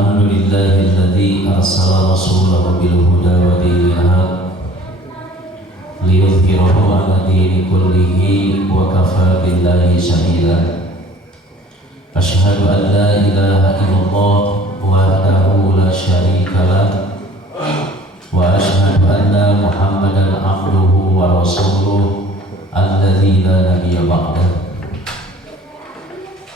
Alhamdulillahilladzi arsala rasulahu bil huda wa dinil haq liyudhhirahu 'ala dini kullihi wa kafa billahi shahida. Asyhadu an la ilaha illallah wahdahu la syarika lah wa asyhadu anna Muhammadan 'abduhu wa rasuluh alladzi la nabiyya ba'dahu.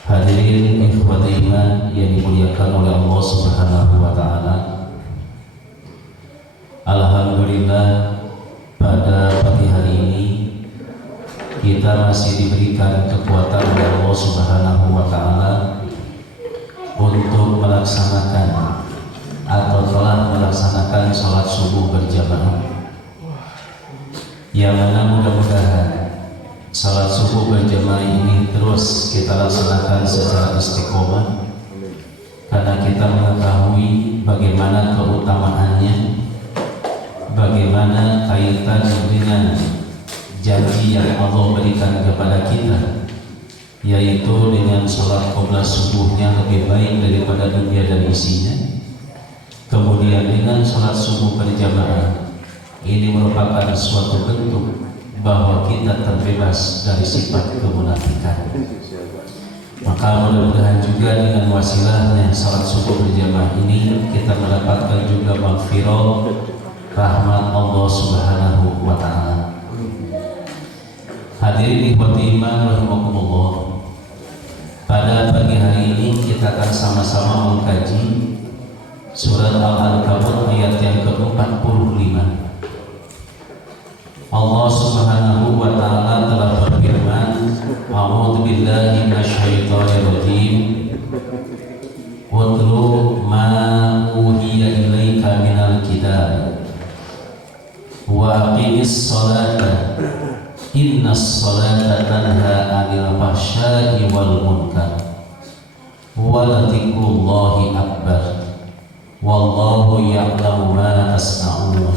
Hadirin ikhwati iman yang dimuliakan oleh Allah Subhanahu wa taala. Alhamdulillah, pada pagi hari ini kita masih diberikan kekuatan oleh Allah Subhanahu wa taala untuk melaksanakan atau telah melaksanakan salat subuh berjamaah, yang mana mudah-mudahan salat subuh berjamaah ini terus kita laksanakan secara istiqomah, karena kita mengetahui bagaimana keutamaannya, bagaimana kaitan dengan janji yang Allah berikan kepada kita, yaitu dengan salat qobla subuhnya lebih baik daripada dunia dan isinya. Kemudian dengan salat subuh berjamaah ini merupakan suatu bentuk bahwa kita terbebas dari sifat kemunafikan. Maka mudah-mudahan juga dengan wasilahnya salat subuh berjamaah ini kita mendapatkan juga maghfirah rahmat Allah Subhanahu wa taala. Hadirin ikhwati iman rahimakumullah, pada pagi hari ini kita akan sama-sama mengkaji surat Al-Ankabut ayat yang ke-45. Allah Subhanahu wa taala telah berfirman, A'udzu billahi minasyaitonir rajim. Watlu ma uhiya ilaika minal kitab wa aqimis salata innas salata tanha 'anil fahsya'i wal munkar wa dzikrullahi akbar wallahu ya'lamu ma tasna'un.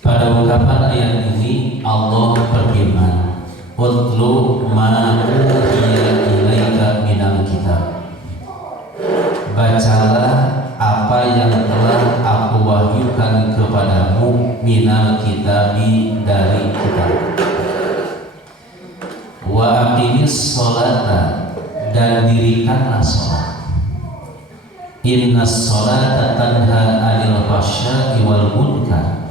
Pada ungkapan ayat ini Allah berfirman, Utlu ma uhiya ilaika minal kitab. Bacalah apa yang telah aku wahyukan kepadamu minal kitabi, dari kitab. Wa aqimis sholata, dan dirikanlah sholat. Innas sholata tanha 'anil fahsya'i wal munkar.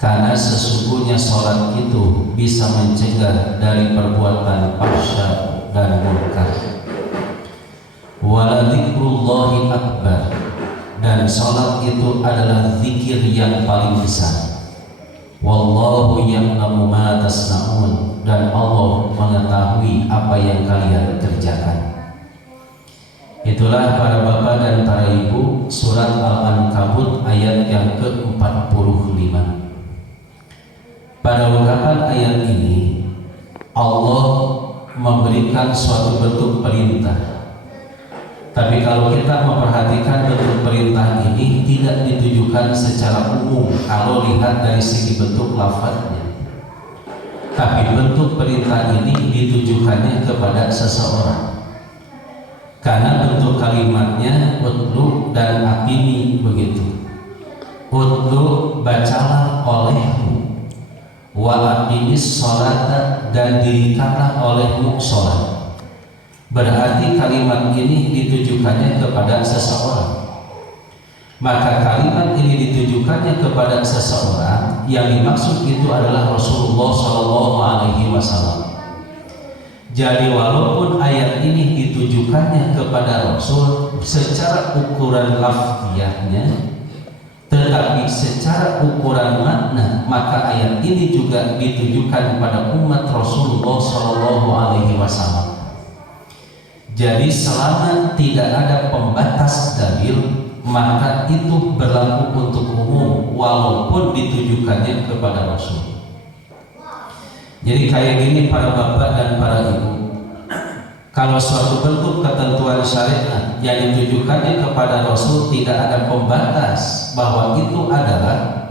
Karena sesungguhnya sholat itu bisa mencegah dari perbuatan fahsya dan munkar. Wa dzikrullahi akbar, dan sholat itu adalah zikir yang paling besar. Wallahu ya'lamu ma tasna'un, dan Allah mengetahui apa yang kalian kerjakan. Itulah para bapak dan para ibu, surat Al-Ankabut ayat yang ke-45. Pada ungkapan ayat ini Allah memberikan suatu bentuk perintah. Tapi kalau kita memperhatikan bentuk perintah ini tidak ditujukan secara umum kalau lihat dari segi bentuk lafadznya. Tapi bentuk perintah ini ditujukannya kepada seseorang. Karena bentuk kalimatnya utlu dan aqimi, begitu. Utlu, bacalah olehmu, wa aqimis sholata, dan dirikanlah olehmu sholat. Berarti kalimat ini ditujukannya kepada seseorang. Maka kalimat ini ditujukannya kepada seseorang, yang dimaksud itu adalah Rasulullah SAW. Jadi walaupun ayat ini ditujukannya kepada Rasul secara ukuran lafziyahnya, tetapi secara ukuran makna, maka ayat ini juga ditujukan pada umat Rasulullah SAW. Jadi selama tidak ada pembatas dalil, maka itu berlaku untuk umum walaupun ditujukannya kepada Rasul. Jadi kayak gini para bapak dan para ibu, kalau suatu bentuk ketentuan syariat yang ditujukannya kepada Rasul tidak ada pembatas bahwa itu adalah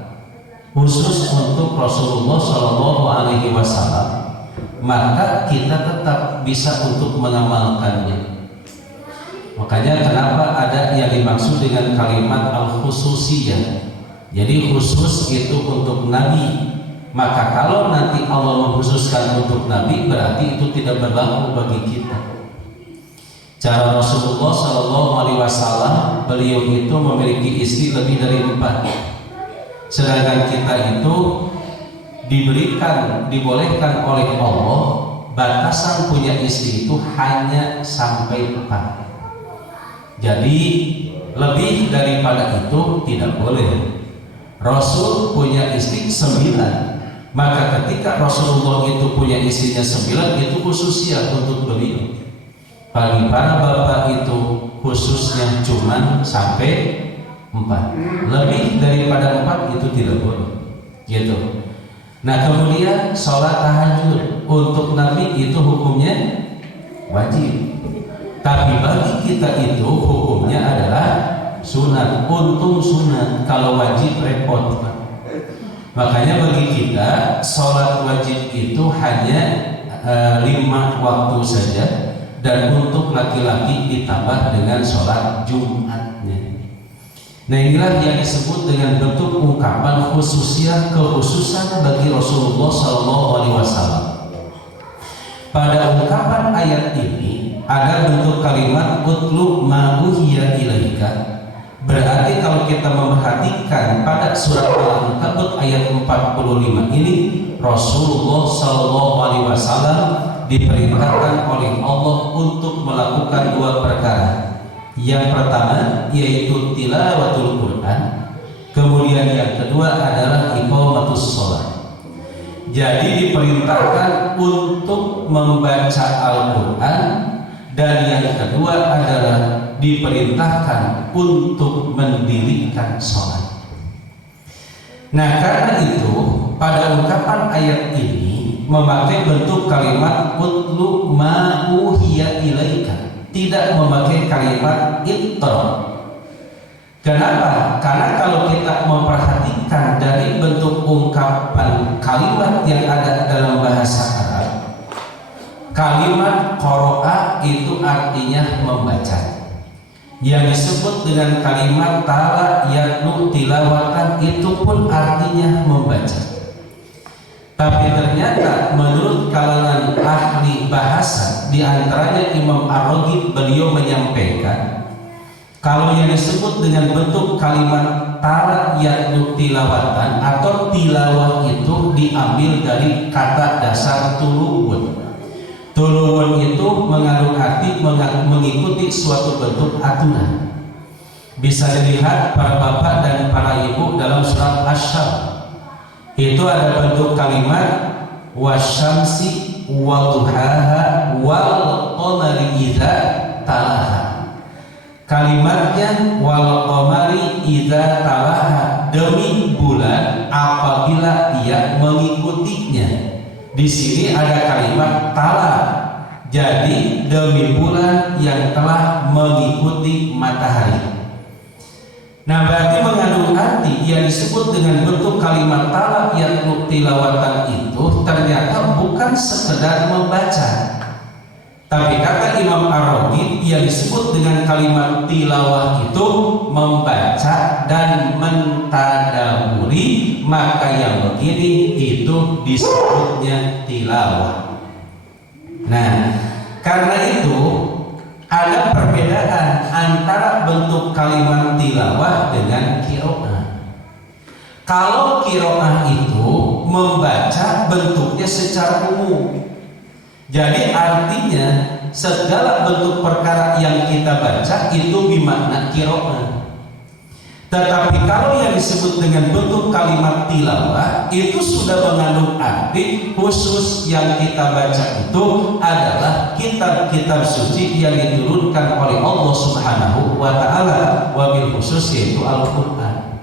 khusus untuk Rasulullah SAW, maka kita tetap bisa untuk mengamalkannya. Makanya kenapa ada yang dimaksud dengan kalimat al-khususiyah. Jadi khusus itu untuk Nabi. Maka kalau nanti Allah mengkhususkan untuk Nabi, berarti itu tidak berlaku bagi kita. Cara Rasulullah Shallallahu Alaihi Wasallam, beliau itu memiliki istri lebih dari 4. Sedangkan kita itu dibolehkan oleh Allah batasan punya istri itu hanya sampai 4. Jadi lebih daripada itu tidak boleh. Rasul punya istri 9, maka ketika Rasulullah itu punya istrinya 9, itu khususnya untuk beliau. Bagi para bapak itu khususnya cuma sampai 4. Lebih daripada 4 itu tidak boleh. Gitu. Nah kemudian sholat tahajud untuk Nabi itu hukumnya wajib. Tapi bagi kita itu hukumnya adalah sunat. Untung sunat, kalau wajib repot. Makanya bagi kita sholat wajib itu hanya 5 waktu saja, dan untuk laki-laki ditambah dengan sholat Jumatnya. Nah inilah yang disebut dengan bentuk ungkapan khususnya, kekhususan bagi Rasulullah Shallallahu Alaihi Wasallam. Pada ungkapan ayat ini ada bentuk kalimat utlu ma uhiya ilaika. Berarti kalau kita memperhatikan pada surat Al-Ankabut ayat 45 ini, Rasulullah Shallallahu Alaihi Wasallam diperintahkan oleh Allah untuk melakukan 2 perkara. Yang pertama yaitu tilawatul Quran, kemudian yang kedua adalah iqamatus shalah. Jadi diperintahkan untuk membaca Al-Quran, dan yang kedua adalah diperintahkan untuk mendirikan sholat. Nah karena itu pada ungkapan ayat ini memakai bentuk kalimat utlu ma uhiya ilaika, tidak memakai kalimat iqra. Kenapa? Karena kalau kita memperhatikan dari bentuk ungkapan kalimat yang ada dalam bahasa Arab, kalimat qara'a itu artinya membaca. Yang disebut dengan kalimat tala yatlu tilawatan itu pun artinya membaca. Tapi ternyata menurut kalangan ahli bahasa, di antaranya Imam Ar-Raghib, beliau menyampaikan kalau yang disebut dengan bentuk kalimat tala yatlu tilawatan atau tilawah itu diambil dari kata dasar tuluwun. Tuluwun itu mengandung arti mengikuti suatu bentuk aturan. Bisa dilihat para bapak dan para ibu dalam surat Asy-Syams. Itu ada bentuk kalimat wasyamsi wadduhaha wal qamari idza talaha. Kalimatnya wal qamari idza talaha, demi bulan apabila ia mengikutinya. Di sini ada kalimat tala, jadi demi bulan yang telah mengikuti matahari. Nah berarti mengandung arti yang disebut dengan bentuk kalimat tala yang tilawatan itu ternyata bukan sekedar membaca. Tapi kata Imam Ar-Raghib, yang disebut dengan kalimat tilawah itu membaca dan mentadaburi, maka yang begini itu disebutnya tilawah. Nah karena itu ada perbedaan antara bentuk kalimat tilawah dengan qiraah. Kalau qiraah itu membaca bentuknya secara umum, jadi artinya segala bentuk perkara yang kita baca itu bermakna qiraah. Tetapi kalau yang disebut dengan bentuk kalimat tilawah itu sudah mengandung arti khusus, yang kita baca itu adalah kitab-kitab suci yang diturunkan oleh Allah Subhanahu wa Ta'ala, wabil khusus yaitu Al-Quran.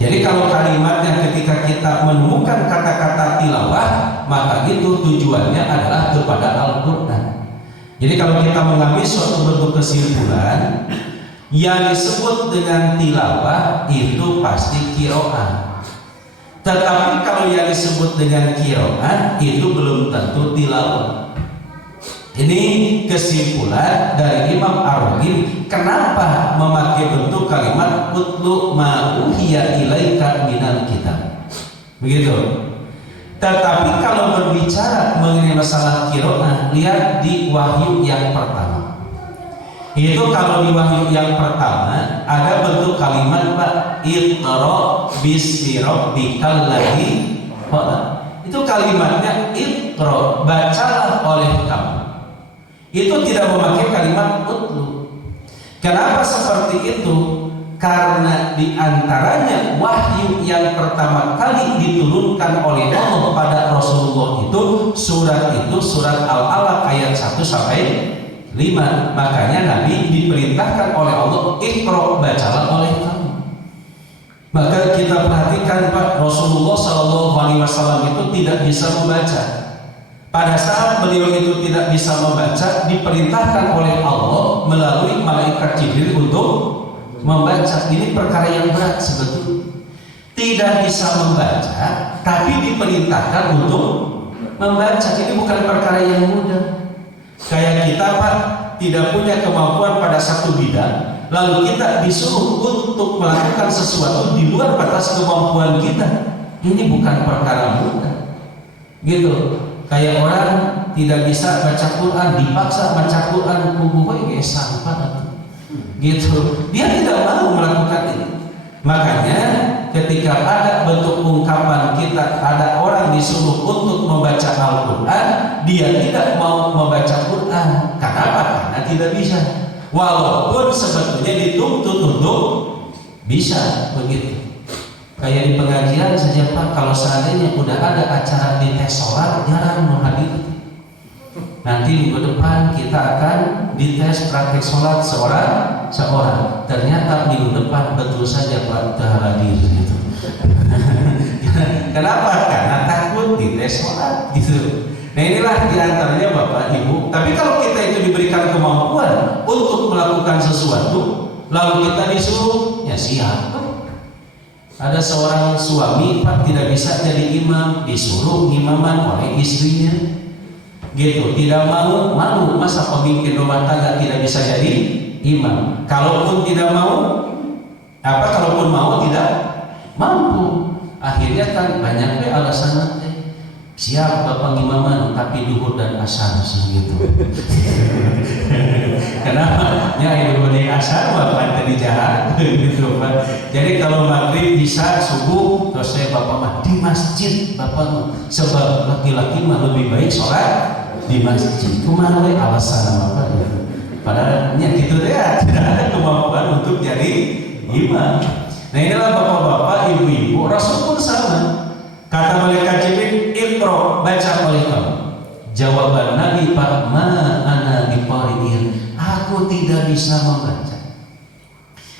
Jadi kalau kalimatnya ketika kita menemukan kata-kata tilawah, maka itu tujuannya adalah kepada Al-Quran. Jadi kalau kita mengambil suatu bentuk kesimpulan, yang disebut dengan tilawah itu pasti qiraah. Tetapi kalau yang disebut dengan qiraah itu belum tentu tilawah. Ini kesimpulan dari Imam Ar-Raghib kenapa memakai bentuk kalimat utlu ma uhiya ilaika minal kitab. Begitu. Tetapi kalau berbicara mengenai masalah qiraah, lihat di wahyu yang pertama. Itu kalau di wahyu yang pertama ada bentuk kalimat Pak, Iqra bismi rabbikal ladzi khalaq. Itu kalimatnya Iqra, bacalah oleh kamu. Itu tidak memakai kalimat utlu. Kenapa seperti itu? Karena diantaranya wahyu yang pertama kali diturunkan oleh Allah pada Rasulullah itu surat Al-Alaq ayat 1 sampai 5. Makanya Nabi diperintahkan oleh Allah, Iqra, bacalah oleh kamu. Maka kita perhatikan Pak, Rasulullah SAW itu tidak bisa membaca. Pada saat beliau itu tidak bisa membaca, diperintahkan oleh Allah melalui malaikat Jibril untuk membaca. Ini perkara yang berat sebetulnya. Tidak bisa membaca, tapi diperintahkan untuk membaca. Ini bukan perkara yang mudah. Kayak kita Pak, tidak punya kemampuan pada satu bidang, lalu kita disuruh untuk melakukan sesuatu di luar batas kemampuan kita. Ini bukan perkara mudah. Gitu. Kayak orang tidak bisa baca Quran, dipaksa baca Quran, kubuhnya kayak sampah gitu. Dia tidak mau melakukan ini. Makanya ketika ada bentuk ungkapan kita, ada orang disuruh untuk membaca Al-Quran, dia tidak mau membaca Quran. Kenapa? Karena tidak bisa. Walaupun sebetulnya dituntut untuk bisa begitu. Kayak di pengajian saja Pak, kalau seandainya udah ada acara di tes sholat, jarang hadir. Nanti minggu depan kita akan dites praktek sholat seorang. Ternyata minggu depan betul saja Pak hadir gitu. Kenapa? Karena takut dites sholat gitu. Nah inilah diantaranya Bapak Ibu. Tapi kalau kita itu diberikan kemampuan untuk melakukan sesuatu, lalu kita disuruh, ya siap. Ada seorang suami Pak tidak bisa jadi imam, disuruh imaman oleh istrinya, gitu. Tidak mau, malu. Masa pemimpin rumah tangga tidak bisa jadi imam? Kalaupun tidak mau, kalaupun mau tidak mampu. Akhirnya kan banyak alasan. Siap Bapak imaman, tapi duhur dan asar gitu. Kenapa? Ya duhur dan asar Bapak tadi jahat gitu Pak. Jadi kalau maghrib bisa subuh, terus saya Bapak mah di masjid Bapak, sebab laki-laki mah lebih baik sholat di masjid. Kumaha we alasan Bapak ya. Padahalnya gitu deh, tidak ada kemampuan untuk jadi imam. Nah inilah Bapak-bapak, ibu-ibu, Rasul pun sama. Kata malaikat Jibril, Iqra, baca oleh kamu. Jawaban Nabi Pak, ma ana biqari'in, aku tidak bisa membaca.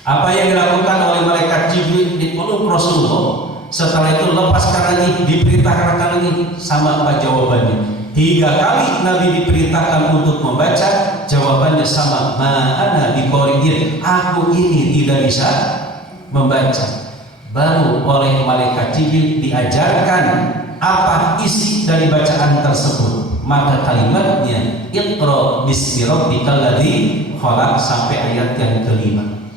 Apa yang dilakukan oleh malaikat Jibril di mulut Rasulullah, setelah itu lepaskan lagi, diperintahkan lagi, sama apa jawabannya? 3 kali Nabi diperintahkan untuk membaca, jawabannya sama, ma ana biqari'in, aku ini tidak bisa membaca. Baru oleh malaikat Jibril diajarkan apa isi dari bacaan tersebut. Maka kalimatnya Iqra bismi rabbikal ladzi khalaq sampai ayat yang kelima.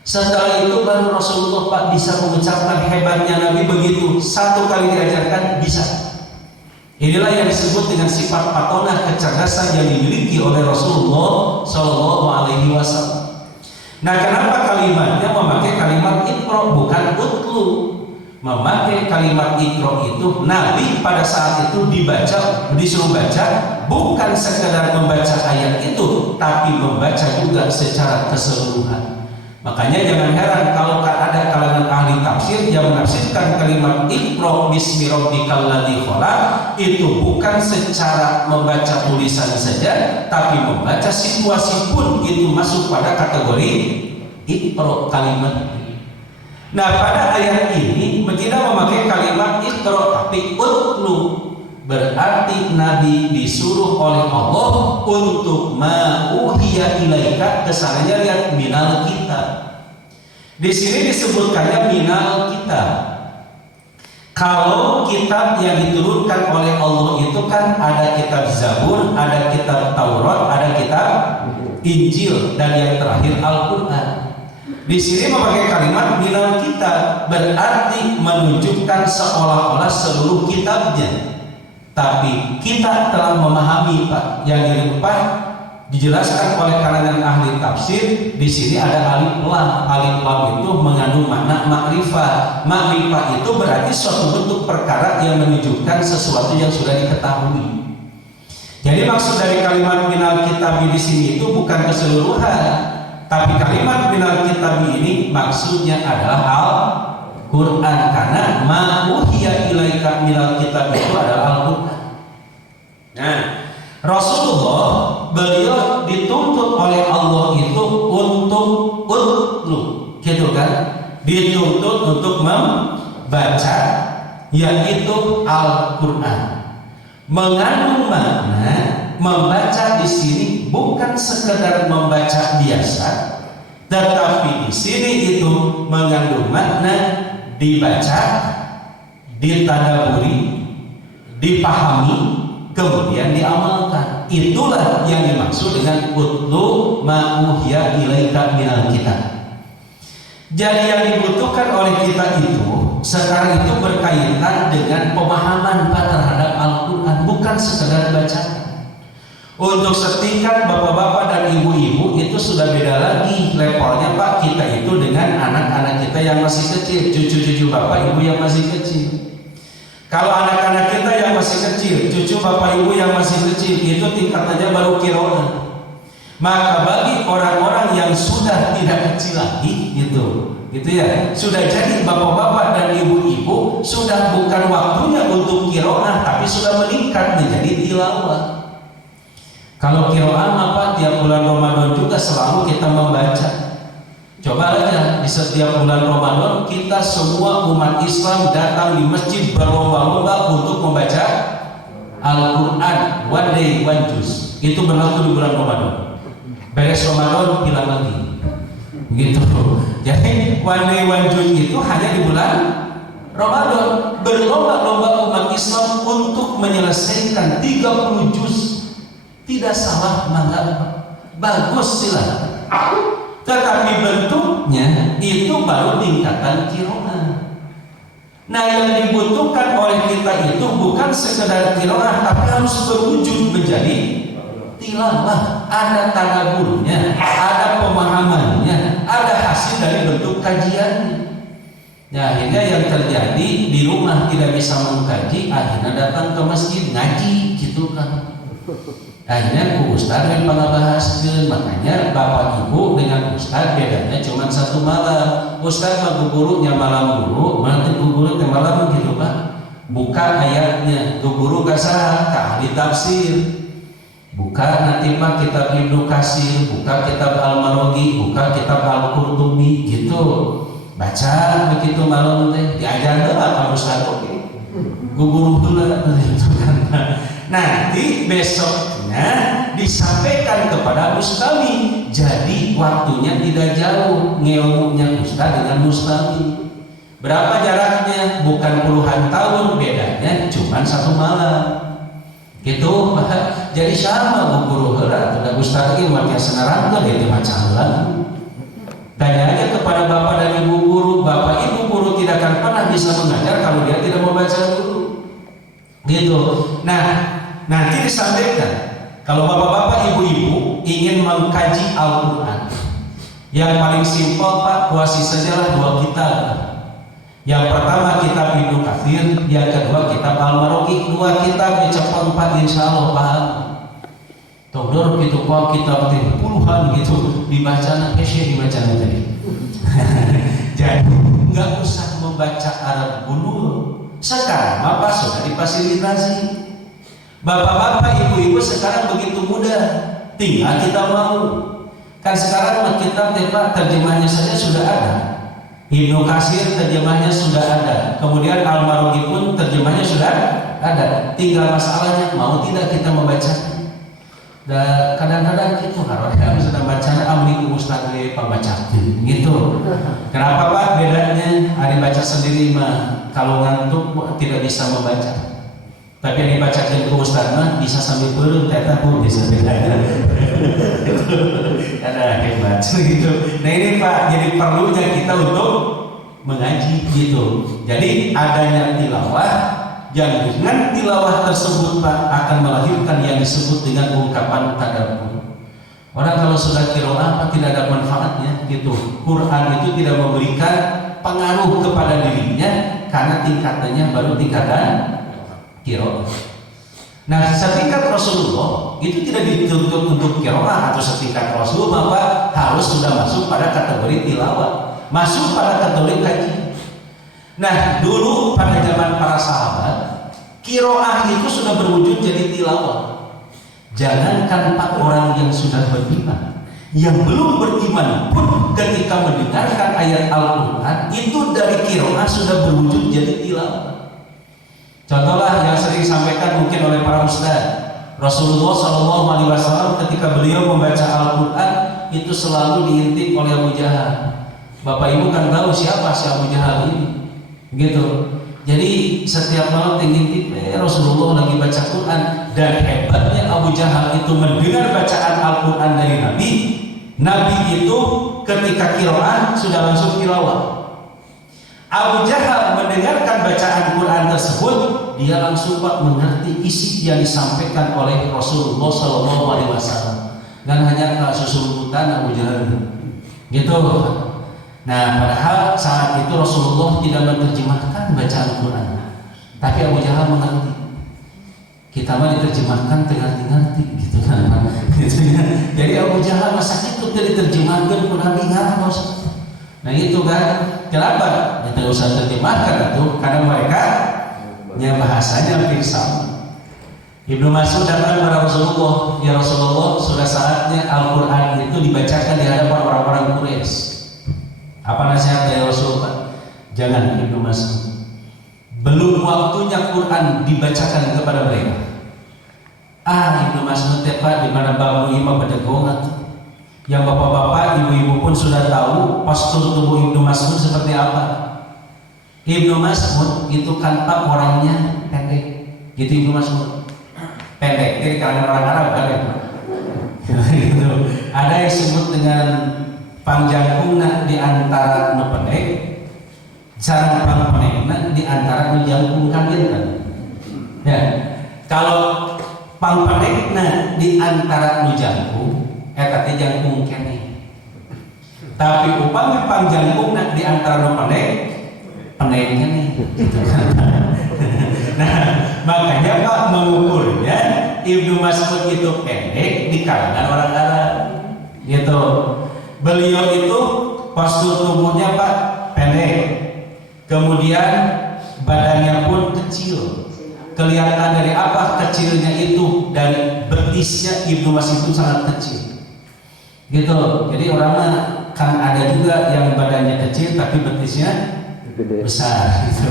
Setelah itu baru Rasulullah Pak bisa mengucapkan hebatnya Nabi begitu. 1 kali diajarkan bisa. Inilah yang disebut dengan sifat patonah kecerdasan yang dimiliki oleh Rasulullah Shallallahu Alaihi Wasallam. Nah, kenapa kalimatnya memakai kalimat Iqra bukan utlu? Memakai kalimat Iqra itu Nabi pada saat itu disuruh baca, bukan sekedar membaca ayat itu, tapi membaca juga secara keseluruhan. Makanya jangan heran kalau ada kalangan ahli tafsir yang menafsirkan kalimat Iqra bismi rabbikal ladzi khalaq itu bukan secara membaca tulisan saja, tapi membaca situasi pun itu masuk pada kategori Iqra kalimat. Nah pada ayat ini tidak memakai kalimat Iqra tapi utlu. Berarti Nabi disuruh oleh Allah untuk ma'uhiya ilaika, kesannya lihat minal kitab. Di sini disebutkannya minal kitab. Kalau kitab yang diturunkan oleh Allah itu kan ada kitab Zabur, ada kitab Taurat, ada kitab Injil, dan yang terakhir Al-Quran. Di sini memakai kalimat minal kitab berarti menunjukkan seolah-olah seluruh kitabnya. Tapi kita telah memahami Pak, yang di depan dijelaskan oleh kalangan ahli tafsir. Di sini ada alif lam. Alif lam itu mengandung makna makrifat. Makrifat itu berarti suatu bentuk perkara yang menunjukkan sesuatu yang sudah diketahui. Jadi maksud dari kalimat minal kitabi di sini itu bukan keseluruhan, tapi kalimat minal kitabi ini maksudnya adalah Al-Quran, karena ma uhiya ilaika minal kitab itu adalah Al-Quran. Nah, Rasulullah beliau dituntut oleh Allah itu untuk utlu, gitu kan? Dituntut untuk membaca, yaitu Al-Quran. Mengandung makna membaca di sini bukan sekedar membaca biasa, tetapi di sini itu mengandung makna dibaca, ditadaburi, dipahami, kemudian diamalkan. Itulah yang dimaksud dengan utlu ma uhiya ilaika minal kitab. Jadi yang dibutuhkan oleh kita itu sekarang itu berkaitan dengan pemahaman Pak terhadap Al-Quran, bukan sekedar bacaan. Untuk setingkat bapak-bapak dan ibu-ibu itu sudah beda lagi levelnya Pak, kita itu dengan anak-anak kita yang masih kecil, cucu-cucu bapak ibu yang masih kecil. Kalau anak-anak kita yang masih kecil, cucu bapak ibu yang masih kecil, itu tingkatannya baru qiraah. Maka bagi orang-orang yang sudah tidak kecil lagi gitu ya, sudah jadi bapak-bapak dan ibu-ibu, sudah bukan waktunya untuk qiraah, tapi sudah meningkat menjadi tilawah. Kalau qiraah apa tiap bulan Ramadan juga selalu kita membaca. Coba aja di setiap bulan Ramadan kita semua umat Islam datang di masjid berlomba-lomba untuk membaca Al-Quran, one day one juz. Itu berlaku di bulan Ramadan. Beres Ramadan hilang lagi, begitu. Jadi one day one juz itu hanya di bulan Ramadan. Berlomba-lomba umat Islam untuk menyelesaikan 30 juz. Tidak salah, maka bagus silakan. Tetapi bentuknya itu baru tingkatan qiraah. Nah, yang dibutuhkan oleh kita itu bukan sekedar qiraah, tapi harus berwujud menjadi tilawah. Ada tadaburnya, ada pemahamannya, ada hasil dari bentuk kajiannya. Nah, akhirnya yang terjadi di rumah tidak bisa mengkaji, akhirnya datang ke masjid ngaji, gitu kan. Akhirnya ku Ustaz yang bahaskeun, makanya bapak ibu dengan Ustaz bedanya cuma satu malam. Ustaz mah gurunya malam guru, nanti guru teh malam gitu Pak. Buka ayatnya, guru kasar ka ahli tafsir. Buka nanti Pak kitab Ibnu Katsir, buka kitab Al-Marwazi, buka kitab Al-Qurtubi gitu. Baca begitu malam teh, diajar heula ka Ustaz oke. Guru heula gitu kan. Nanti besoknya disampaikan kepada mustami. Jadi waktunya tidak jauh ngilmunya Ustaz dengan mustami. Berapa jaraknya? Bukan puluhan tahun, bedanya cuma satu malam. Gitu. Jadi sama guru heula da Ustaz ieu mah tiasa nerangkeun ieu macam lagu. Tanya kepada bapak dan ibu guru, bapak ibu guru tidak akan pernah bisa mengajar kalau dia tidak membaca dulu. Gitu. Nah, nanti disampaikan kalau bapak-bapak ibu-ibu ingin mengkaji Al-Quran, yang paling simpel Pak, kuasai sajalah 2 kitab. Yang pertama kitab Ibnu Katsir, yang kedua kitab Al-Marwazi. 2 kitab cepat Pak, insya Allah paham. Todor gitu Pak, kitab puluhan gitu dibaca dibaca tadi. Jadi nggak usah membaca Arab dulu. Sekarang Bapak sudah difasilitasi. Bapak-bapak, ibu-ibu sekarang begitu mudah, tinggal kita mau. Kan sekarang kitab terjemahnya saja sudah ada. Ibnu Katsir terjemahnya sudah ada. Kemudian Al-Marwazi pun terjemahnya sudah ada. Tinggal masalahnya mau tidak kita membaca. Dan kadang-kadang itu harusnya sudah bacanya amri mustaqil pembaca gitu. Kenapa Pak bedanya? Hari baca sendiri mah kalau ngantuk tidak bisa membaca. Tapi yang dibacakan ke Ustaz mah bisa sambil perut, ternyata pun bisa beda. Ada hebat gitu. Nah ini Pak, jadi perlunya kita untuk mengaji gitu. Jadi adanya tilawah, yang dengan tilawah tersebut Pak akan melahirkan yang disebut dengan ungkapan tadabbur. Orang kalau sudah qiraah Pak tidak ada manfaatnya gitu. Quran itu tidak memberikan pengaruh kepada dirinya karena tingkatannya baru tingkatan qiraah. Nah, setingkat Rasulullah itu tidak dituntut untuk qiraah atau setingkat Rasul, maka harus sudah masuk pada kategori tilawah, masuk pada kategori kaji. Nah, dulu pada zaman para sahabat, qiraah itu sudah berwujud jadi tilawah. Jangankan Pak orang yang sudah beriman, yang belum beriman pun ketika mendengarkan ayat Al-Quran itu dari qiraah sudah berwujud jadi tilawah. Contohlah yang sering disampaikan mungkin oleh para ustaz, Rasulullah SAW ketika beliau membaca Al-Quran itu selalu diintip oleh Abu Jahal. Bapak Ibu kan tahu siapa si Abu Jahal ini, gitu. Jadi setiap malam ngintip Rasulullah lagi baca Quran, dan hebatnya Abu Jahal itu mendengar bacaan Al-Quran dari Nabi. Nabi itu ketika qiraah sudah langsung tilawah. Abu Jahal mendengarkan bacaan Quran tersebut, dia langsung Pak mengerti isi yang disampaikan oleh Rasulullah SAW. Dan hanya susul-susulan Abu Jahal, gitu. Nah, padahal saat itu Rasulullah tidak menerjemahkan bacaan Quran, tapi Abu Jahal mengerti. Kita mah diterjemahkan ngerti-ngerti, gitu kan? Gitu ya. Jadi Abu Jahal masa itu tidak diterjemahkan Quran ingat. Nah itu kan, kenapa? Ya tidak usah terjemahkan itu, karena mereka yang bahasanya hampir sama. Ibnu Mas'ud datang kepada Rasulullah, ya Rasulullah, sudah saatnya Al-Quran itu dibacakan di hadapan orang-orang Quraisy. Apa nasihat dari Rasulullah? Jangan Ibnu Mas'ud, belum waktunya Quran dibacakan kepada mereka. Ibnu Mas'ud tepat di mana bab imam berdegongan. Yang bapak-bapak, ibu-ibu pun sudah tahu postur tubuh Ibnu Mas'ud seperti apa. Ibnu Mas'ud itu kan Pak orangnya pendek, gitu. Ibnu Mas'ud pendek, jadi kalangan orang Arab kan ya. Gitu. Ada yang disebut dengan pangjangkungna di antara nu pendek, sareng pangpendekna di antara nu jangkung kalian kan. Ya, kalau pangpendekna di antara nu jangkung, tadi jangkung kene. Tapi upami pangjangkung di antara nu pendeknya nih, gitu kan. Nah, makanya Pak mengukurnya Ibnu Mas'ud itu pendek di kalangan orang Arab, gitu. Beliau itu postur tubuhnya Pak pendek, kemudian badannya pun kecil. Kelihatan dari apa kecilnya itu? Dari betisnya Ibnu Mas'ud itu sangat kecil. Gitu. Jadi orang kan ada juga yang badannya kecil tapi betisnya besar gitu.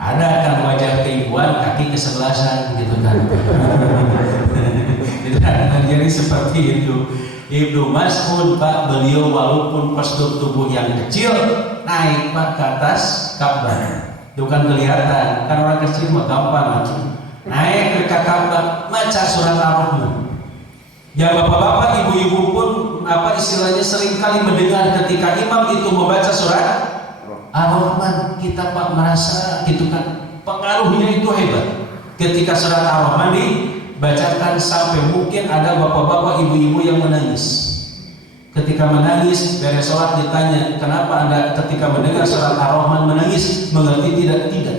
Ada kan wajah keibuan kaki kesebelasan gitu kan. Gitu kan. Jadi seperti itu. Ibnu Mas'ud Pak, beliau walaupun postur tubuh yang kecil naik Pak ke atas Ka'bah. Itu kan kelihatan, kan orang kecil mah gampang naik ke Ka'bah baca surat Ar-Rahman. Ya bapak-bapak, ibu-ibu pun apa istilahnya sering kali mendengar ketika imam itu membaca surat Ar-Rahman, kita Pak merasa gitu kan pengaruhnya itu hebat. Ketika surat Ar-Rahman dibacakan sampai mungkin ada bapak-bapak ibu-ibu yang menangis. Ketika menangis dari sholat ditanya, kenapa Anda ketika mendengar surat Ar-Rahman menangis? Mengerti tidak? Tidak.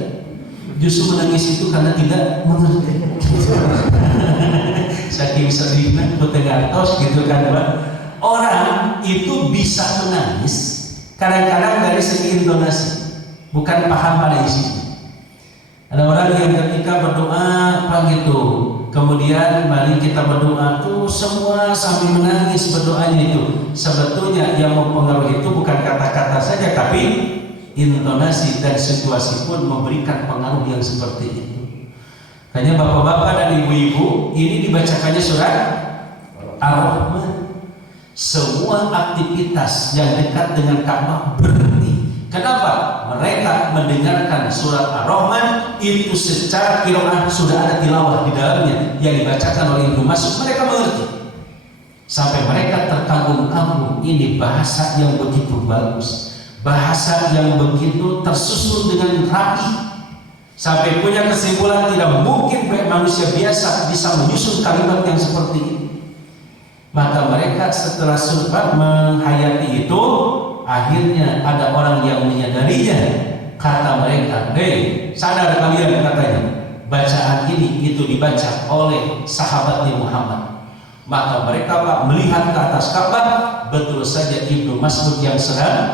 Justru menangis itu karena tidak mengerti. Saking sedihnya kutegantos gitu kan Pak. Orang itu bisa menangis kadang-kadang dari segi intonasi, bukan paham pada isinya. Ada orang yang ketika berdoa apa gitu, kemudian mari kita berdoa tuh semua sambil menangis berdoanya itu. Sebetulnya yang mempengaruhi itu bukan kata-kata saja, tapi intonasi dan situasi pun memberikan pengaruh yang seperti itu. Makanya bapak-bapak dan ibu-ibu, ini dibacakannya surat Ar-Rahman. Semua aktivitas yang dekat dengan Ka'bah berhenti. Kenapa? Mereka mendengarkan surat Ar-Rahman itu secara qiraah sudah ada tilawah di dalamnya yang dibacakan oleh Ibnu Mas'ud, mereka mengerti. Sampai mereka terkagum-kagum, ini bahasa yang begitu bagus, bahasa yang begitu tersusun dengan rapi. Sampai punya kesimpulan tidak mungkin manusia biasa bisa menyusun kalimat yang seperti ini. Maka mereka setelah sempat menghayati itu, akhirnya ada orang yang menyadarinya. Kata mereka, "Hei, sadar kalian," katanya, "bacaan ini itu dibaca oleh sahabatnya Muhammad." Maka mereka melihat ke atas Ka'bah, betul saja Ibnu Mas'ud yang sedang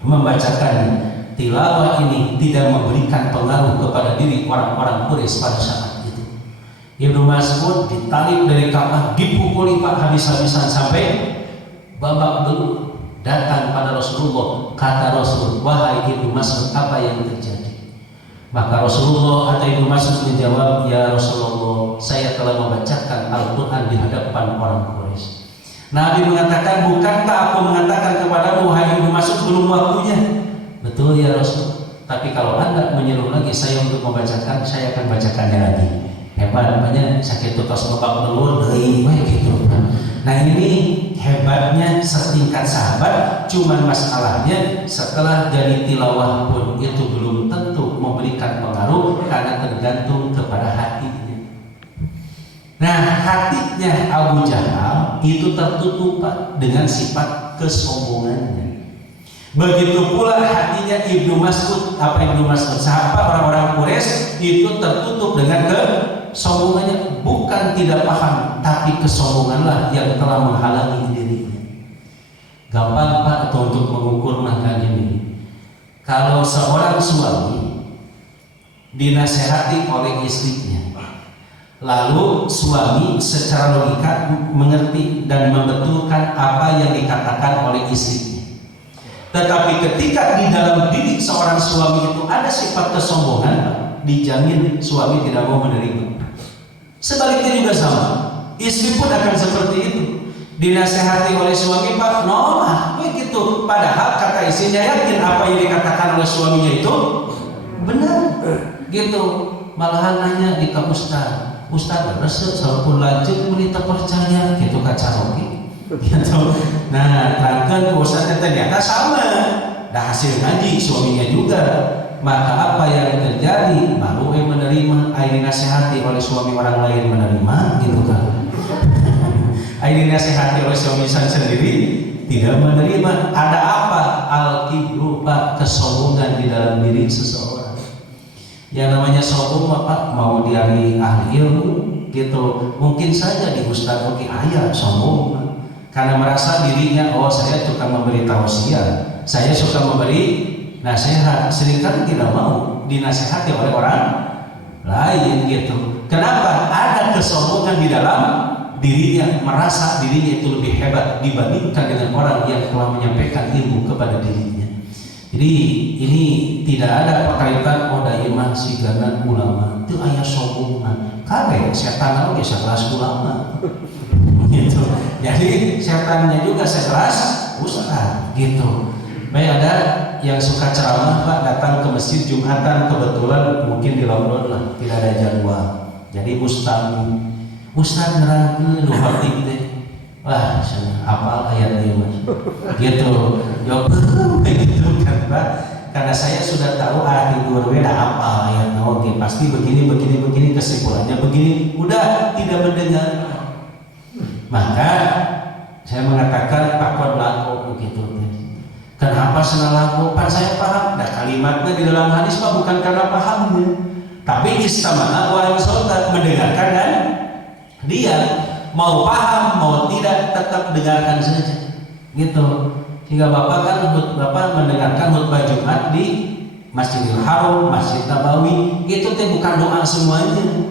membacakan. Tilawah ini tidak memberikan pengaruh kepada diri orang-orang Quraisy pada saat itu. Ibnu Mas'ud ditarik dari Ka'bah, dipukuli Pak habis-habisan sampai babak belur. Datang pada Rasulullah, kata Rasul, "Wahai Ibnu Mas'ud, apa yang terjadi?" Maka Rasulullah atau Ibnu Mas'ud menjawab, "Ya Rasulullah, saya telah membacakan Al-Quran di hadapan orang Quraisy." Nabi mengatakan, "Bukankah aku mengatakan kepadamu, wahai Ibnu Mas'ud, belum waktunya?" "Betul ya Rasul, tapi kalau Anda menyuruh lagi saya untuk membacakan, saya akan bacakannya lagi." Hebat, namanya sakit tutas babak belur, gitu. Nah ini hebatnya setingkat sahabat. Cuman masalahnya setelah jadi tilawah pun itu belum tentu memberikan pengaruh, karena tergantung kepada hatinya. Nah hatinya Abu Jahal itu tertutup dengan sifat kesombongannya. Begitu pula hatinya Ibnu Mas'ud, sahabat orang-orang Quraisy itu tertutup dengan kesombongannya. Bukan tidak paham, tapi kesombonganlah yang telah menghalangi dirinya. Gampang Pak untuk mengukur makna ini. Kalau seorang suami dinasehati oleh istrinya, lalu suami secara logika mengerti dan membetulkan apa yang dikatakan oleh istrinya. Tetapi ketika di dalam diri seorang suami itu ada sifat kesombongan, dijamin suami tidak mau menerima. Sebaliknya juga sama, istri pun akan seperti itu. Dinasehati oleh suami, "Pak, nolak," begitu. Padahal kata istrinya yakin apa yang dikatakan oleh suaminya itu benar, gitu. Malahan nanya di ke Ustaz, "Ustaz, resep sampun lanjut menita percaya," gitu kacaroki. Gitu. Nah, terangkan Ustaz ternyata sama. Dah hasil ngaji suaminya juga. Maka apa yang terjadi? Baru menerima, air nasihati oleh suami orang lain menerima, gitu kan? Air nasihati oleh suami sendiri tidak menerima. Ada apa? Al-kibru, Pak, kesombongan di dalam diri seseorang. Yang namanya sombong, Pak, mau dari ahli ilmu, gitu. Mungkin saja di Ustaz mungkin ayat sombong. Karena merasa dirinya, "Oh, saya suka memberi tausiah, saya suka memberi nasihat." Seringkali tidak mau dinasihati oleh orang lain, gitu. Kenapa? Ada kesombongan di dalam dirinya, merasa dirinya itu lebih hebat dibandingkan dengan orang yang telah menyampaikan ilmu kepada dirinya. Jadi ini tidak ada kaitan daimah siganan ulama itu ayah sombongan. Kabe setan oge sekelas ulama. Gitu. Jadi setannya juga sekelas ustaz, gitu. Baik, ada yang suka ceramah Pak, datang ke masjid Jumatan, kebetulan mungkin di London lah, tidak ada jadwal. Jadi Ustaz nerangkeun hati teh. Wah, hafal ayat ini Mas. Gitu. Jawab begitu kan Pak. Karena saya sudah tahu arti dua beda apa ayat oke, pasti begini kesimpulannya begini. Udah tidak mendengar. Maka saya mengatakan Pak Kod laku begitu. Kenapa salah laku? Pak saya paham. Nah kalimatnya di dalam hadis Pak bukan karena pahamnya, tapi istama'a wa ansota, mendengarkan dan dia mau paham mau tidak tetap dengarkan saja. Gitu. Sehingga Bapak mendengarkan khutbah Jumat di Masjidil Haram, Masjid Nabawi, itu teh bukan doa semuanya.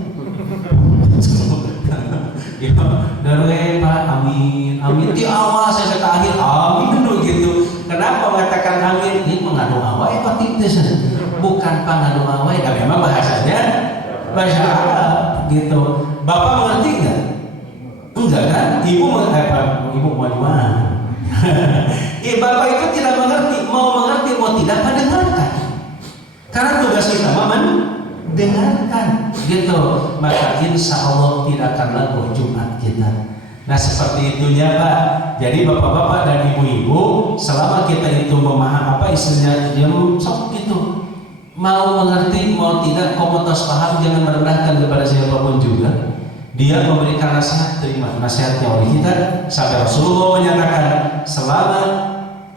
Ya, dari Pak, amin, amin. Di awal saya ke akhir, amin dulu gitu. Kenapa mengatakan amin? Ini mengadu awal, Pak Tiptis. Bukan pengadu awal, tapi memang bahasanya bahasa Arab, gitu. Bapak mengerti nggak? Enggak kan? Ibu mau gimana? Bapak itu tidak mengerti, mau mengerti mau tidak tidak mendengarkan. Karena tugas kita mendengarkan, gitu. Maka insya Allah tidak akan laku Jumat kita. Nah seperti itunya Pak. Jadi bapak-bapak dan ibu-ibu, selama kita itu memahami apa istilahnya sok gitu, mau mengerti mau tidak, komunitas paham, jangan merendahkan kepada siapapun juga. Dia memberikan nasihat, terima nasihatnya oleh kita. Sampai Rasulullah menyatakan selama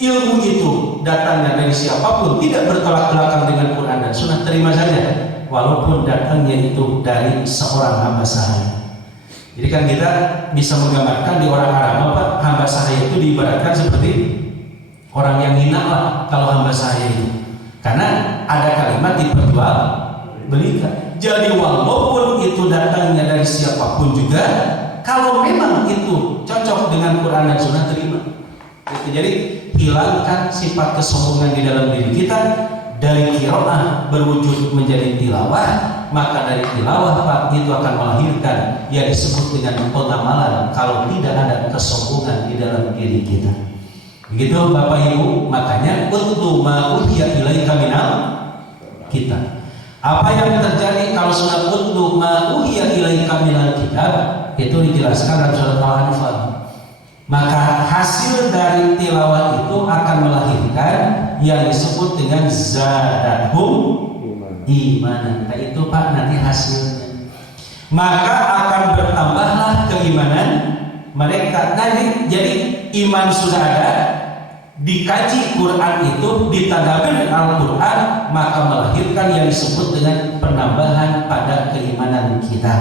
ilmu itu datangnya dari siapapun, tidak bertolak belakang dengan Quran dan Sunnah, terima saja, walaupun datangnya itu dari seorang hamba sahaya. Jadi kan kita bisa menggambarkan di orang Arab Pak, hamba sahaya itu diibaratkan seperti orang yang hina lah kalau hamba sahaya itu, karena ada kalimat diperjual belikan. Jadi walaupun itu datangnya dari siapapun juga, kalau memang itu cocok dengan Quran dan Sunnah, terima. Jadi hilangkan sifat kesombongan di dalam diri kita. Dari qiraah berwujud menjadi tilawah, maka dari tilawah Pak itu akan melahirkan yang disebut dengan pengamalan kalau tidak ada kesombongan di dalam diri kita. Begitu Bapak Ibu, makanya utlu ma uhiya ilaika minal kitab. Apa yang terjadi kalau sudah utlu ma uhiya ilaika minal kitab itu dijelaskan dalam surat Al-Anfal. Maka hasil dari tilawah itu akan melahirkan yang disebut dengan zadathum imanan. Nah itu Pak nanti hasilnya. Maka akan bertambahlah keimanan mereka. Nah, jadi iman sudah ada, dikaji Quran itu, ditadabur Al-Quran, maka melahirkan yang disebut dengan penambahan pada keimanan kita.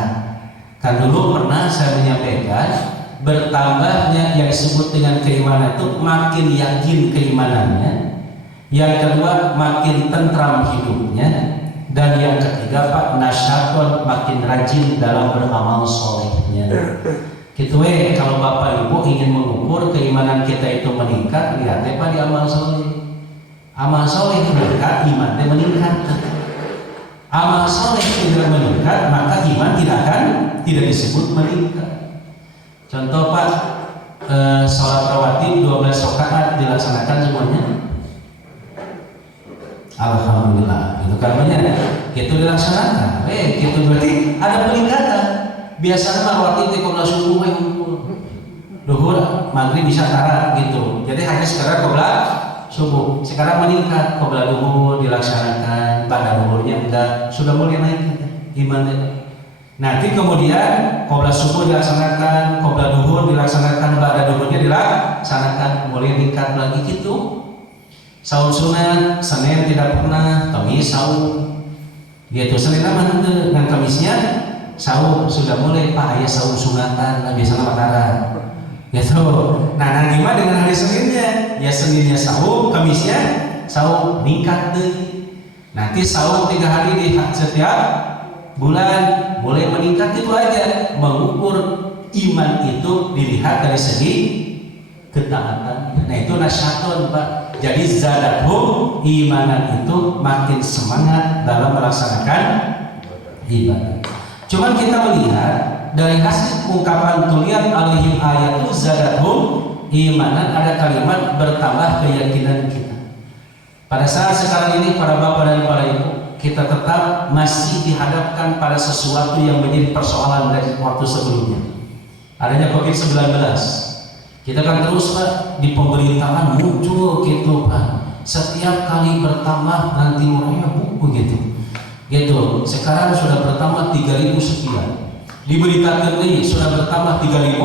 Kan dulu pernah saya menyampaikan, bertambahnya yang disebut dengan keimanan itu makin yakin keimanannya, yang kedua makin tentram hidupnya, dan yang ketiga Pak nasyaton makin rajin dalam beramal solehnya. Gitu kalau Bapak Ibu ingin mengukur keimanan kita itu meningkat, lihat Pak di amal soleh. Amal soleh meningkat, iman meningkat. Amal soleh tidak meningkat, maka iman tidak disebut meningkat. Contoh Pak, sholat rawatib 12 rakaat dilaksanakan semuanya. Alhamdulillah, itu karenanya itu dilaksanakan. Itu berarti ada peningkatan. Biasanya rawatib di qobla subuh, duhur, maghrib bisa tara gitu. Jadi hanya sekarang qobla subuh. Sekarang meningkat, qobla duhur dilaksanakan, pada duhurnya enggak, sudah mulai naik imannya. Nanti kemudian qobla subuh dilaksanakan, qobla duhur dilaksanakan, ba'da duhurnya dilaksanakan, mulai meningkat lagi gitu. Saum sunat, Senin tidak pernah, Kamis saum. Gitu, Senin apa dengan Kamisnya saum, sudah mulai Pak ayah saum sunatan, biasanya makanan. Gitu. Nah, gimana dengan hari Seninnya? Ya Seninnya saum, Kamisnya saum, meningkat deh. Nanti saum 3 hari di setiap bulan, mulai meningkat. Itu aja, mengukur iman itu dilihat dari segi ketaatan. Nah itu nasyaton Pak. Jadi zadathum imanan itu makin semangat dalam melaksanakan ibadah. Cuman kita melihat dari hasil ungkapan tulian alaihim ayatu zadathum imanan, ada kalimat bertambah keyakinan kita. Pada saat sekarang ini para bapak dan para ibu, kita tetap masih dihadapkan pada sesuatu yang menjadi persoalan dari waktu sebelumnya. Adanya COVID-19. Kita kan terus Pak di pemerintahan muncul gitu Pak. Setiap kali bertambah nanti orangnya begitu. Gitu. Sekarang sudah bertambah 3.000 sekian. Diberitakan ini sudah bertambah 3.000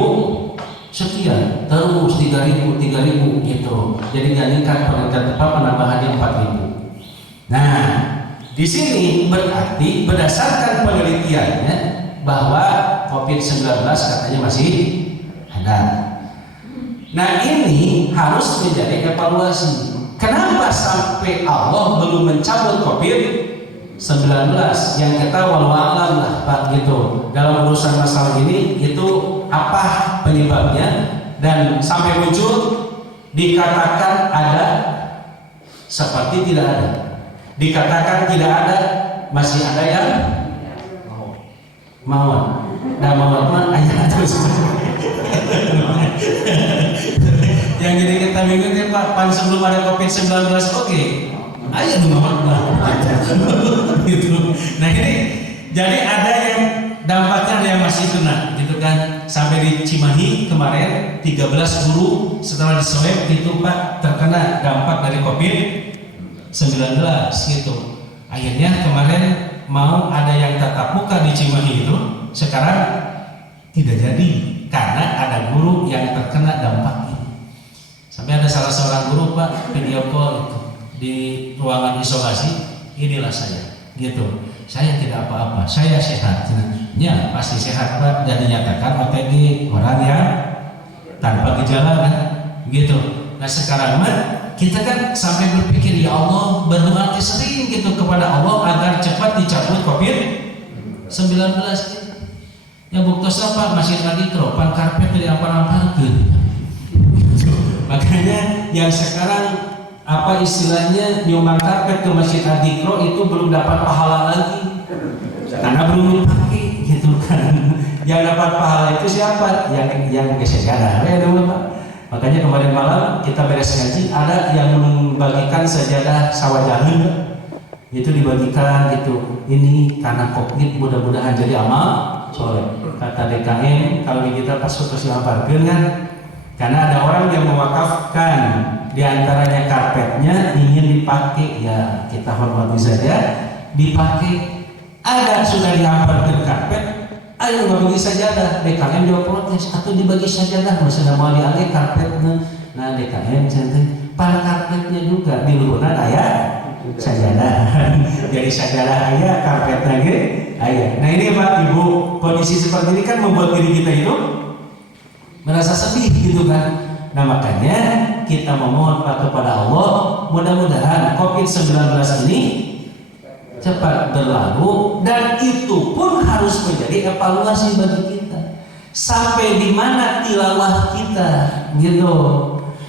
sekian. Terus 3.000 gitu. Jadi nggak meningkat, penambahannya 4.000. Nah, di sini berarti berdasarkan penelitiannya bahwa COVID-19 katanya masih ada. Nah ini harus menjadi evaluasi. Kenapa sampai Allah belum mencabut COVID-19? Yang kita walau alam lah Pak gitu. Dalam urusan masalah ini itu apa penyebabnya? Dan sampai muncul dikatakan ada seperti tidak ada. Dikatakan tidak ada, masih ada yang mau. Nah mau ayat terus. Yang jadi kita bingung Pak, pan sebelum ada COVID-19 oke. ayo Muhammad gitu. Nah ini jadi ada yang dampaknya ada yang masih kena gitu kan. Sampai di Cimahi kemarin 13 guru setelah diswab itu Pak terkena dampak dari COVID-19 gitu. Akhirnya kemarin mau ada yang tatap muka di Cimahi itu sekarang tidak jadi karena ada guru yang terkena dampak ini. Sampai ada salah seorang guru Pak video call itu di ruangan isolasi, inilah saya gitu. Saya tidak apa-apa, saya sehat. Ya pasti sehat Pak, dan dinyatakan OTG orang yang tanpa gejala kan gitu. Nah sekarang mah kita kan sampai berpikir ya Allah, berdoa sering gitu kepada Allah agar cepat dicabut COVID-19 gitu. Ya buktos apa masih tadi keropan karpet dari apa-apa gitu. Makanya yang sekarang apa istilahnya nyumbang karpet ke Masjid Adikro itu belum dapat pahala lagi karena belum dipakai gitu kan. Yang dapat pahala itu siapa? Yang kesejadah ya dulu Pak. Makanya kemarin malam kita beres ngaji ada yang membagikan sajadah sawajahin itu dibagikan gitu. Ini karena COVID mudah-mudahan jadi amal soleh. Kata DKM kalau di kita pas terus diamparkeun kan. Karena ada orang yang mewakafkan di antaranya karpetnya ingin dipakai, ya kita hormati saja, dipakai. Ada sudah diamparkan karpet, ayo bagi sajadah. DKM dia protes atau dibagi sajadah, sudah mau dialih karpetnya. Nah DKM santai, para karpetnya juga di luar ayah sajadah. Jadi sajadah ayah, karpet lagi ayah. Nah ini Pak Ibu, kondisi seperti ini kan membuat diri kita itu merasa sedih gitu kan. Nah makanya kita memohon Pak kepada Allah, mudah-mudahan COVID-19 ini cepat berlalu, dan itu pun harus menjadi evaluasi bagi kita. Sampai di mana tilawah kita gitu.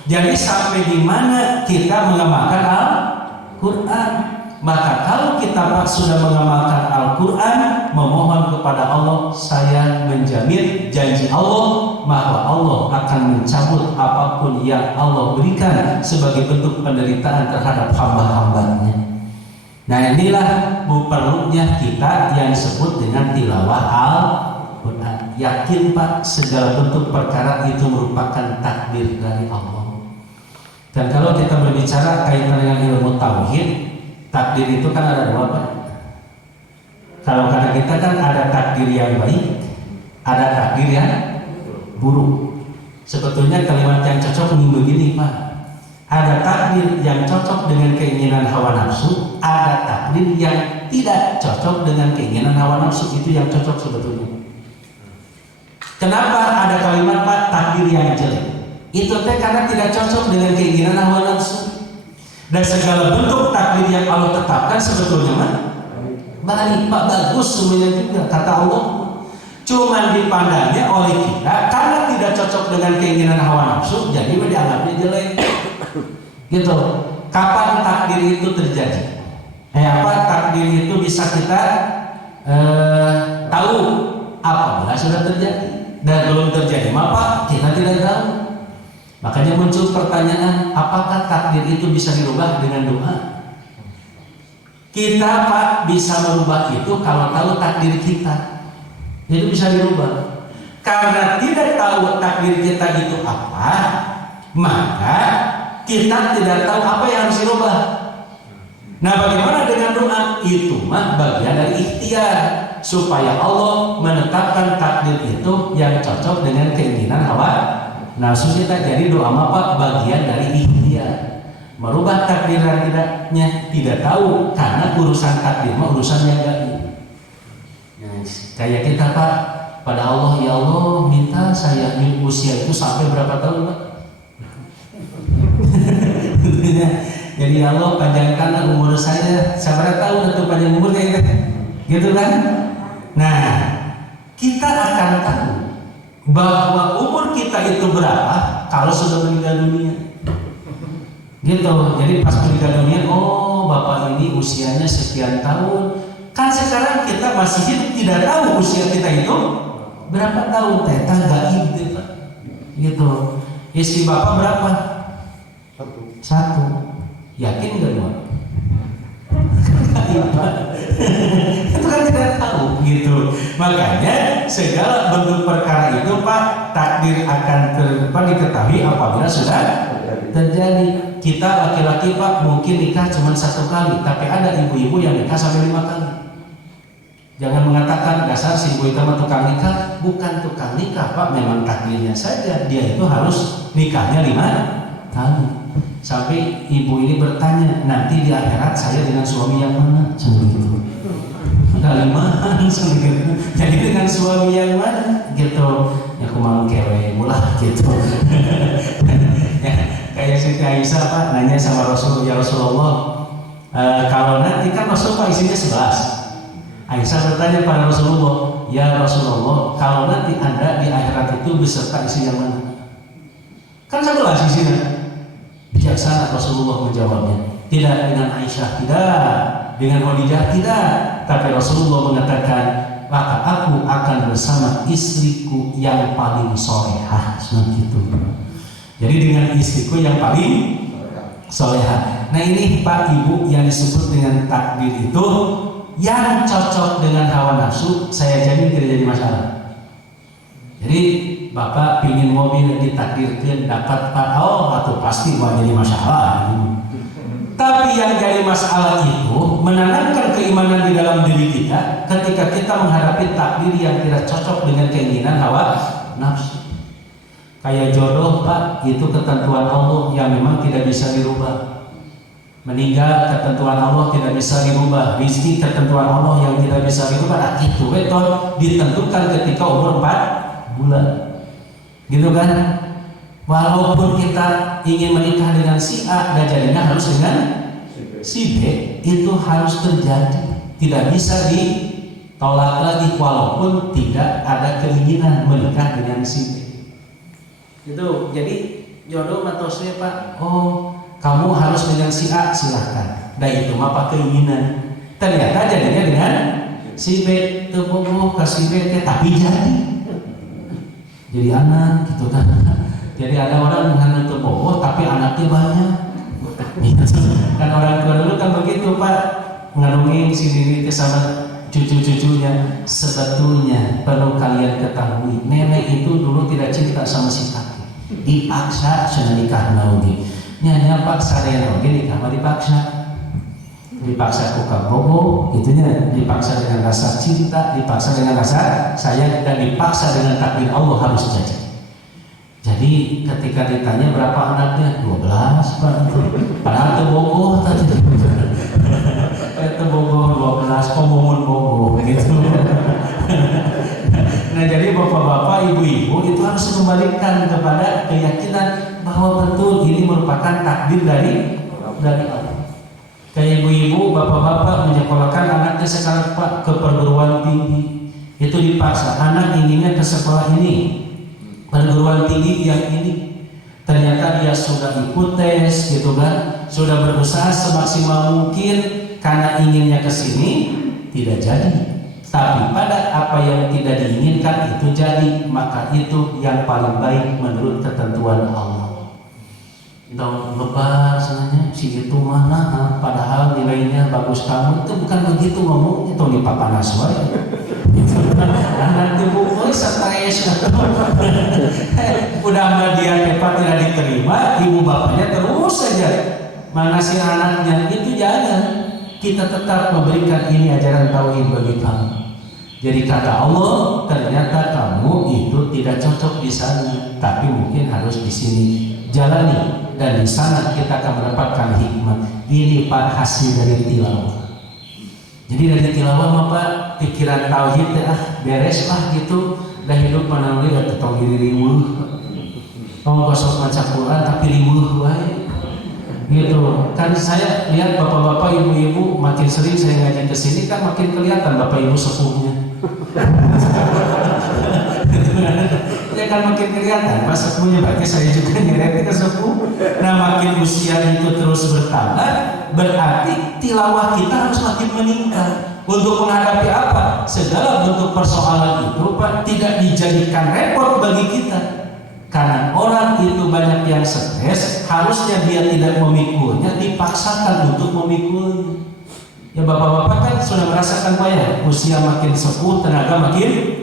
Jadi sampai di mana kita mengamalkan Al-Qur'an. Maka kalau kita Pak sudah mengamalkan Al-Quran, memohon kepada Allah, saya menjamin janji Allah bahwa Allah akan mencabut apapun yang Allah berikan sebagai bentuk penderitaan terhadap hamba-hambanya. Nah inilah perlunya kita yang disebut dengan tilawah Al-Quran. Yakin Pak segala bentuk perkara itu merupakan takdir dari Allah. Dan kalau kita berbicara kaitan dengan ilmu tauhid, takdir itu kan ada dua Pak. Kalau kata kita kan ada takdir yang baik, ada takdir yang buruk. Sebetulnya kalimat yang cocok ini begini Pak. Ada takdir yang cocok dengan keinginan hawa nafsu, ada takdir yang tidak cocok dengan keinginan hawa nafsu. Itu yang cocok sebetulnya. Kenapa ada kalimat Pak takdir yang jelek? Itu karena tidak cocok dengan keinginan hawa nafsu. Dan segala bentuk takdir yang Allah tetapkan sebetulnya mah baik Pak, bagus semuanya juga kata Allah. Cuman dipandangnya oleh kita karena tidak cocok dengan keinginan hawa nafsu, jadi dianggapnya jelek. Gitu. Kapan takdir itu terjadi? Apa takdir itu bisa kita tahu apabila sudah terjadi, dan belum terjadi maka kita tidak tahu. Makanya muncul pertanyaan, apakah takdir itu bisa dirubah dengan doa? Kita Pak bisa merubah itu kalau tahu takdir kita. Itu bisa dirubah. Karena tidak tahu takdir kita itu apa, maka kita tidak tahu apa yang harus dirubah. Nah bagaimana dengan doa? Itu mah bagian dari ikhtiar, supaya Allah menetapkan takdir itu yang cocok dengan keinginan hawa nafsu kita. Jadi doa apa? Bagian dari ikhtiar. Merubah takdir dan tidaknya tidak tahu, karena urusan takdir mah urusan yang gaib. Nah, kayak kita Pak pada Allah, ya Allah minta saya usia itu sampai berapa tahun Pak? Jadi ya Allah panjangkan umur saya, siapa tahu untuk panjang umur kayak gitu kan? Nah kita akan tahu bahwa umur kita itu berapa kalau sudah meninggal dunia. Gitu. Jadi pas meninggal dunia, oh bapak ini usianya sekian tahun. Kan sekarang kita masih hidup, tidak tahu usia kita itu berapa tahun. Teta gaib gitu. Gitu. Istri bapak berapa? Satu. Yakin gak Pak? Makanya segala bentuk perkara itu Pak, takdir akan diketahui apabila sudah terjadi. Kita laki-laki Pak mungkin nikah cuma 1 kali, tapi ada ibu-ibu yang nikah sampai 5 kali. Jangan mengatakan dasar si ibu itu mah tukang nikah. Bukan tukang nikah Pak, memang takdirnya saja dia itu harus nikahnya 5 kali. Sampai ibu ini bertanya, nanti di akhirat saya dengan suami yang mana? Sebegitu. Kalimahan sebegitu. Jadi dengan suami yang mana? Gitu. Ya aku mau kewe mulah gitu. Ya, kayak Siti Aisyah Pak nanya sama Rasul, ya Rasulullah, kalau nanti kan Rasul Pak isinya 11. Aisyah bertanya pada Rasulullah, ya Rasulullah, kalau nanti Anda di akhirat itu beserta isi yang mana? Kan 11 isinya. Bijaksana Rasulullah menjawabnya. Tidak dengan Aisyah, tidak. Dengan Khadijah, tidak. Tapi Rasulullah mengatakan, maka aku akan bersama istriku yang paling solehah. Seperti itu. Jadi dengan istriku yang paling solehah. Nah ini Pak Ibu yang disebut dengan takdir itu, yang cocok dengan hawa nafsu, saya jamin tidak jadi masalah. Jadi Bapak pingin mobil ditakdirkan dapat Pak, atau pasti mau jadi masalah. Tapi yang jadi masalah itu menanamkan keimanan di dalam diri kita ketika kita menghadapi takdir yang tidak cocok dengan keinginan hawa nafsu. Kayak jodoh Pak, itu ketentuan Allah yang memang tidak bisa dirubah. Meninggal ketentuan Allah tidak bisa dirubah. Rizki ketentuan Allah yang tidak bisa dirubah. Nah, itu betul ditentukan ketika umur 4 bulan. Gitu kan? Walaupun kita ingin menikah dengan si A dan jadinya harus dengan si B, itu harus terjadi. Tidak bisa ditolak lagi walaupun tidak ada keinginan menikah dengan si B. Itu jadi jodoh matosnya Pak. Kamu harus dengan si A, silahkan. Dan itu apa keinginan. Ternyata jadinya dengan si B, tebogoh ke si B, tapi jadi anak gitu kan. Jadi ada orang dengan tebogoh tapi anaknya banyak. Kan orang tua dulu kan begitu Pak, ngadungin si diri sama cucu-cucunya. Sebetulnya perlu kalian ketahui, nenek itu dulu tidak cinta sama si kakek, dipaksa sudah nikah naugi. Nyanya paksa dia naugi nikah mah dipaksa ku kabogo, itunya dipaksa dengan rasa cinta, dipaksa dengan rasa sayang, dan dipaksa dengan takdir Allah harus jadi. Jadi ketika ditanya berapa anaknya, 12 Pak. Padahal tebogoh tadi. Tebogoh 12, pemungun bogoh gitu. Nah jadi bapak-bapak, ibu-ibu itu harus kembalikan kepada keyakinan bahwa betul ini merupakan takdir dari Allah. Kayak ibu-ibu, bapak-bapak menyekolahkan anaknya sekarang Pak ke perguruan tinggi, itu dipaksa. Anak inginnya ke sekolah ini, perguruan tinggi yang ini. Ternyata dia sudah ikut tes gitu kan, sudah berusaha semaksimal mungkin karena inginnya ke sini, tidak jadi. Tapi pada apa yang tidak diinginkan itu jadi, maka itu yang paling baik menurut ketentuan Allah. Dong lebar sebenarnya si itu mana, padahal nilainya bagus kamu, itu bukan begitu ngomong, itu di papanas wae. Nanti buku stres. Udah sama dia tepat tidak diterima, ibu bapaknya terus saja mana si anaknya. Itu jangan, kita tetap memberikan ini ajaran tauhid bagi kamu. Jadi kata Allah, ternyata kamu itu tidak cocok di sana, tapi mungkin harus di sini. Jalani, dan di sana kita akan mendapatkan hikmah. Ini Pak hasil dari tilawah. Jadi dari tilawah Pak, pikiran tauhid beres lah gitu. Dah hidup mana lagi gak tetong diri riwuh. Kamu kosong baca Quran tapi riwuh wae. Gitu. Kan saya lihat bapak-bapak, ibu-ibu makin sering saya ngaji ke sini kan makin kelihatan bapak ibu sepuhnya. Ya kan makin kelihatan pas sepuhnya, berarti saya juga nyeret ke sepuh. Nah makin usia itu terus bertambah, berarti tilawah kita harus makin meningkat. Untuk menghadapi apa? Segala bentuk persoalan itu Pak tidak dijadikan repot bagi kita. Karena orang itu banyak yang stres, harusnya dia tidak memikulnya, dipaksakan untuk memikulnya. Ya bapak-bapak kan sudah merasakan Pak ya, usia makin sepuh, tenaga makin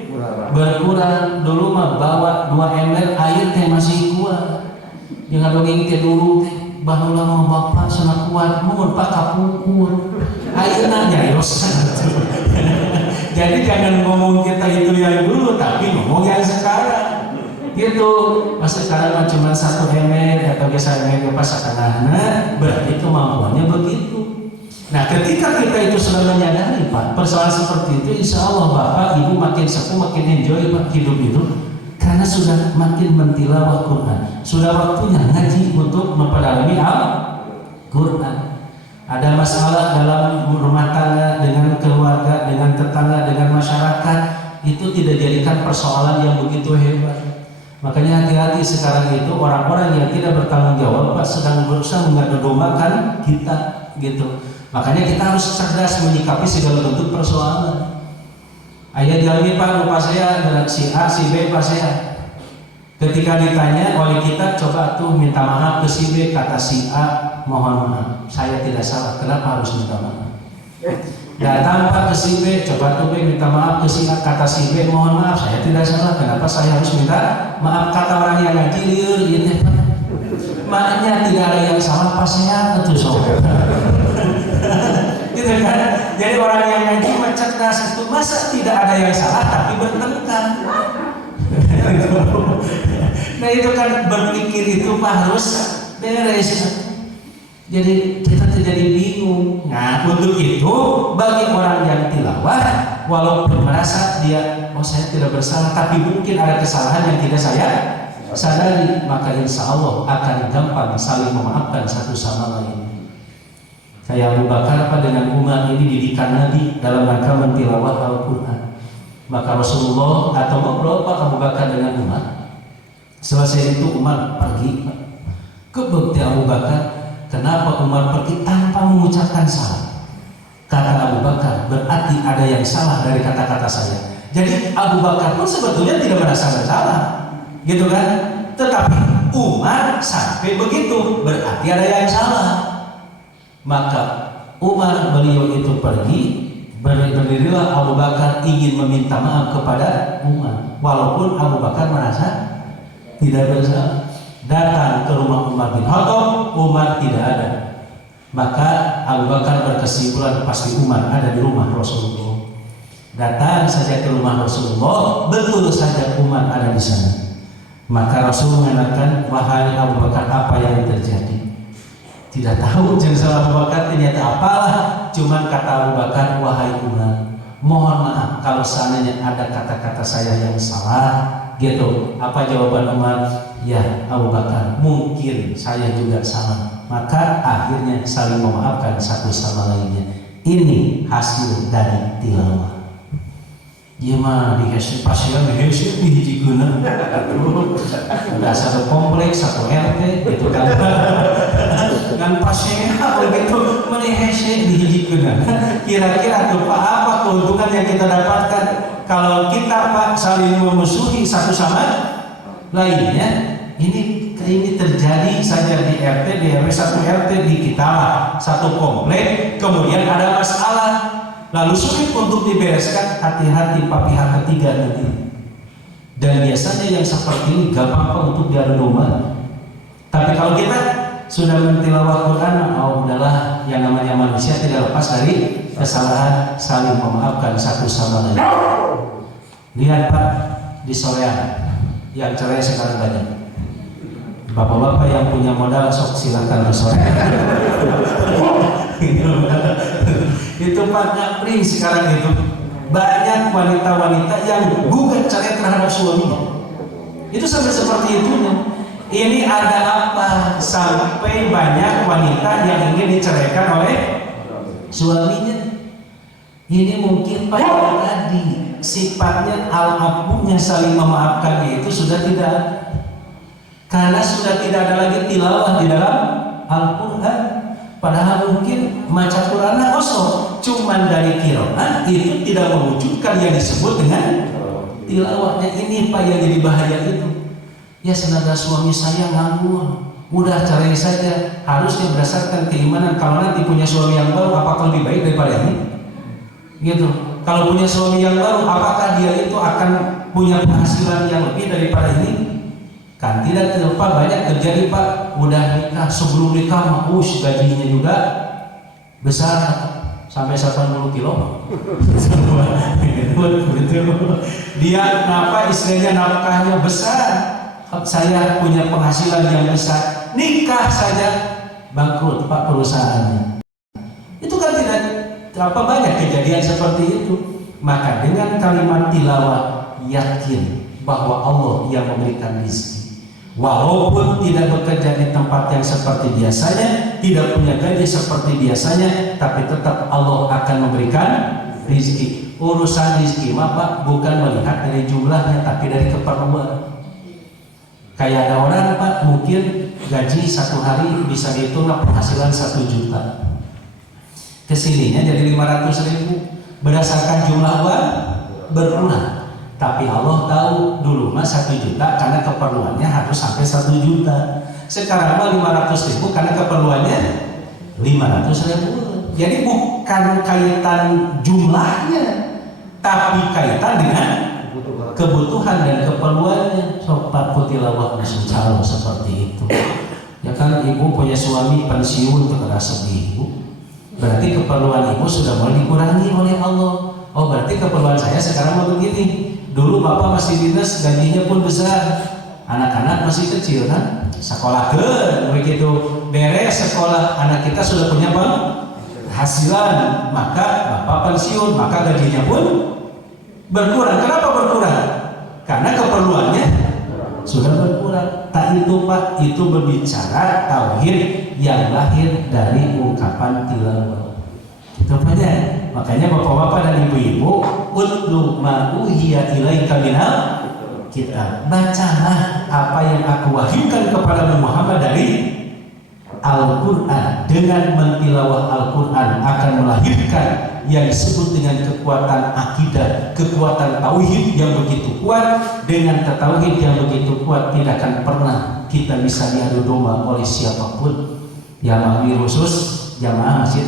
berkurang. Dulu mah bawa 2 ember air teh masih kuat. Yang dongeng teh dulu teh baheula mah bapak sana kuat mun Pak kapungkur. Ayeuna nyarios. Jadi jangan ngomong kita itu yang dulu, tapi ngomong yang sekarang. Gitu. Pas sekarang mah cuma 1 ember atau geus ember pas sakanahna, berarti kemampuannya begitu. Nah, ketika kita itu sudah menyadari Pak, persoalan seperti itu, insya Allah Bapak, Ibu makin sepuh, makin enjoy Pak hidup itu, karena sudah makin mentilawah Quran. Sudah waktunya ngaji untuk mempelajari Al-Quran. Ada masalah dalam rumah tangga, dengan keluarga, dengan tetangga, dengan masyarakat, itu tidak jadikan persoalan yang begitu hebat. Makanya hati-hati sekarang itu orang-orang yang tidak bertanggung jawab Pak sedang berusaha mengadomakan kita gitu. Makanya kita harus cerdas menyikapi segala bentuk persoalan. Ayah jalmi Pak, lupa saya adalah si A, si B, Pak saya. Ketika ditanya oleh kita, coba tuh minta maaf ke si B, kata si A, mohon maaf, saya tidak salah, kenapa harus minta maaf? Datang Pak ke si B, coba tuh B minta maaf ke si A, kata si B, mohon maaf, saya tidak salah, kenapa saya harus minta maaf? Kata orang yang ngaji, gitu Pak. Maknanya tidak ada yang salah, Pak saya betul sobat. Gitu kan? Jadi orang yang ngaji cerdas itu masa tidak ada yang salah tapi bertengkar. Nah itu kan berpikir itu Pak harus beres. Jadi kita tidak bingung. Nah untuk itu bagi orang yang tilawah, walaupun merasa dia saya tidak bersalah, tapi mungkin ada kesalahan yang tidak saya sadari, maka insya Allah akan gampang saling memaafkan satu sama lain. Kayak Abu Bakar Pak dengan Umar ini didikan Nabi dalam rangka mentilawah Al-Quran. Maka Rasulullah atau ngobrol Pak Abu Bakar dengan Umar. Selesai itu Umar pergi Pak. Kebukti Abu Bakar, kenapa Umar pergi tanpa mengucapkan salah? Kata Abu Bakar, berarti ada yang salah dari kata-kata saya. Jadi Abu Bakar pun sebetulnya tidak merasa bersalah, gitu kan? Tetapi Umar sampai begitu, berarti ada yang salah. Maka Umar beliau itu pergi, berdirilah Abu Bakar ingin meminta maaf kepada Umar, walaupun Abu Bakar merasa tidak bersalah. Datang ke rumah Umar bin Khattab, Umar tidak ada. Maka Abu Bakar berkesimpulan pasti Umar ada di rumah Rasulullah. Datang saja ke rumah Rasulullah, betul saja Umar ada di sana. Maka Rasul mengatakan, wahai Abu Bakar, apa yang terjadi? Tidak tahu jenis Abu Bakar, ternyata apalah. Cuman kata Abu Bakar, wahai Umar, mohon maaf kalau seandainya ada kata-kata saya yang salah, gitu. Apa jawaban Umar? Ya Abu Bakar, mungkin saya juga salah. Maka akhirnya saling memaafkan satu sama lainnya. Ini hasil dari tilawah. Iya mah di pasien dihesip dihijikeun. Udah satu kompleks, satu RT gitu kan. Dan pasien begitu menihesip dihijikeun. Kira-kira tuh Pak apa keuntungan yang kita dapatkan kalau kita Pak saling memusuhi satu sama lainnya? Ini terjadi saja di RT, di RW, satu RT di kita satu komplek, kemudian ada masalah. Lalu sulit untuk dibereskan, hati-hati Pak pihak ketiga nanti. Dan biasanya yang seperti ini gampang untuk diadudomani. Tapi kalau kita sudah mentilawah Quran, oh udahlah, yang namanya manusia tidak lepas dari kesalahan, saling memaafkan satu sama lain. Lihat Pak di sorean, yang cerai sekarang banyak. Bapak-bapak yang punya modal sok silakan bersorean. Itu Pak Nyapri sekarang itu banyak wanita-wanita yang gugat cerai terhadap suaminya. Itu sampai seperti itunya. Ini ada apa sampai banyak wanita yang ingin diceraikan oleh suaminya? Ini mungkin Pak yang tadi sifatnya al-afunya saling memaafkan itu sudah tidak, karena sudah tidak ada lagi tilawah di dalam Al-Quran. Padahal mungkin maca Qurannya kosong, cuman dari qiraat itu tidak mewujudkan yang disebut dengan tilawahnya. Ini Pak yang jadi bahaya itu. Ya senaga suami saya nganggur, Udah cerai saja, harusnya berdasarkan keimanan. Kalau nanti punya suami yang baru, apakah lebih baik daripada ini? Gitu. Kalau punya suami yang baru, apakah dia itu akan punya penghasilan yang lebih daripada ini? Kan tidak. Pak, banyak terjadi Pak, udah nikah, sebelum nikah gajinya juga besar sampai 80 kilo. Dia istrinya nafkahnya besar, saya punya penghasilan yang besar, nikah saja bangkrut Pak perusahaannya. Itu kan tidak banyak kejadian seperti itu. Maka dengan kalimat tilawah, yakin bahwa Allah yang memberikan rezeki. Walaupun tidak bekerja di tempat yang seperti biasanya, tidak punya gaji seperti biasanya, tapi tetap Allah akan memberikan rezeki. Urusan rezeki Pak bukan melihat dari jumlahnya, tapi dari keperluan. Kayak ada orang Pak, mungkin gaji satu hari bisa dihitung penghasilan 1 juta, kesininya jadi 500.000 berdasarkan jumlah uang berkurang. Tapi Allah tahu dulu 1 juta karena keperluannya harus sampai 1 juta. Sekarang 500.000 karena keperluannya 500.000. Jadi bukan kaitan jumlahnya, tapi kaitan dengan kebutuhan dan keperluannya. Sobat kutilawah calon seperti itu. Ya kan, ibu punya suami pensiun terkena seminggu, berarti keperluan ibu sudah mulai dikurangi oleh Allah. Oh, berarti keperluan saya sekarang mau begini. Dulu bapak masih dinas, gajinya pun besar, anak-anak masih kecil kan, sekolah begitu beres sekolah, anak kita sudah punya penghasilan, maka bapak pensiun, maka gajinya pun berkurang. Kenapa berkurang? Karena keperluannya sudah berkurang. Tak itu Pak, itu berbicara tauhid yang lahir dari ungkapan tilawah. Itu aja. Makanya bapak-bapak dan ibu-ibu, utlu ma uhiya ilaika minal kitab. Bacalah apa yang aku wahyukan kepada Muhammad dari Al-Quran. Dengan mentilawah Al-Quran akan melahirkan yang disebut dengan kekuatan akidah, kekuatan tauhid yang begitu kuat. Dengan tauhid yang begitu kuat, tidak akan pernah kita bisa diadu domba oleh siapapun. Yang lebih khusus jamaah masjid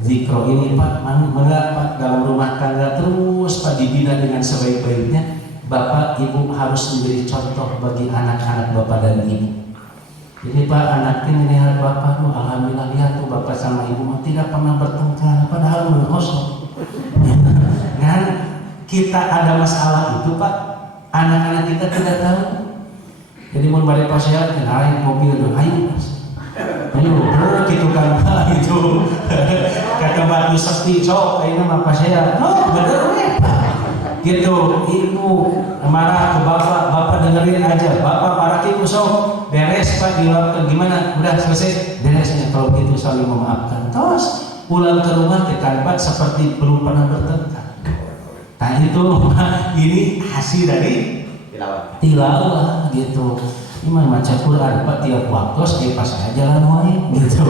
Zikro ini Pak, mengapa dalam rumah tangga terus Pak dibina dengan sebaik-baiknya. Bapak Ibu harus menjadi contoh bagi anak-anak Bapak dan Ibu. Jadi Pak, anaknya melihat Bapak tuh, alhamdulillah lihat tuh Bapak sama Ibu tidak pernah bertengkar, padahal kosong. Kan kita ada masalah itu Pak, anak-anak kita tidak tahu. Jadi mau balik pasien, naik mobil dong, ayo gitu kan itu kata batu sepi cok ini mah pasien, bener gitu. Ibu marah ke bapak dengerin aja, bapak marah ke ibu sok beres Pak, dilakukan gimana, udah selesai beresnya. Kalau gitu saling memaafkan, terus pulang ke rumah kita Pak seperti belum pernah bertengkar. Nah itu ini hasil dari tilawah gitu. Iman baca Quran Pak tiap waktu saya pas saya jalan wae gitu.